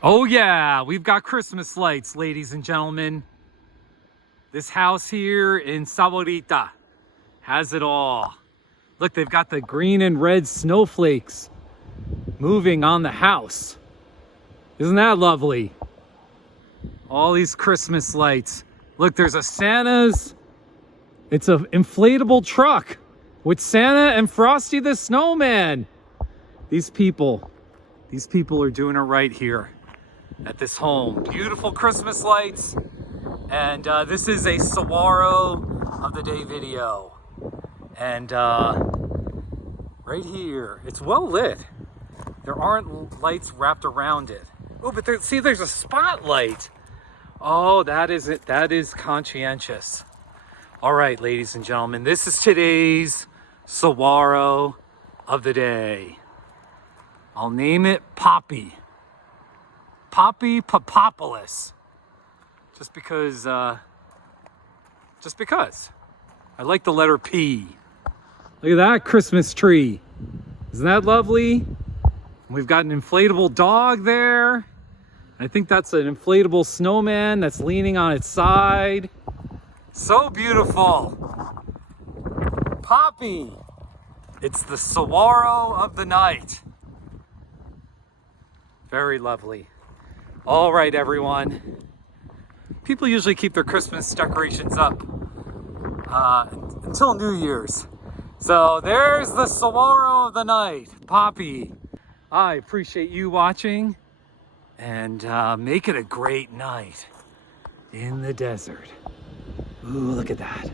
Oh yeah, we've got Christmas lights, ladies and gentlemen. This house here in Saguaro has it all. Look, they've got the green and red snowflakes moving on the house. Isn't that lovely? All these Christmas lights. Look, there's a Santa's. It's an inflatable truck with Santa and Frosty the Snowman. These people are doing it right here at this home. Beautiful Christmas lights. And this is a Saguaro of the day video. And right here, it's well lit. There aren't lights wrapped around it. Oh, but there's a spotlight. Oh, that is it. That is conscientious. All right, ladies and gentlemen, this is today's Saguaro of the day. I'll name it Poppy. Poppy Poppopolis. Just because I like the letter P. Look at that Christmas tree. Isn't that lovely? We've got an inflatable dog there. I think that's an inflatable snowman that's leaning on its side. So beautiful. Poppy. It's the Saguaro of the night. Very lovely. All right, everyone. People usually keep their Christmas decorations up until New Year's. So there's the Saguaro of the night, Poppy. I appreciate you watching, and make it a great night in the desert. Ooh, look at that.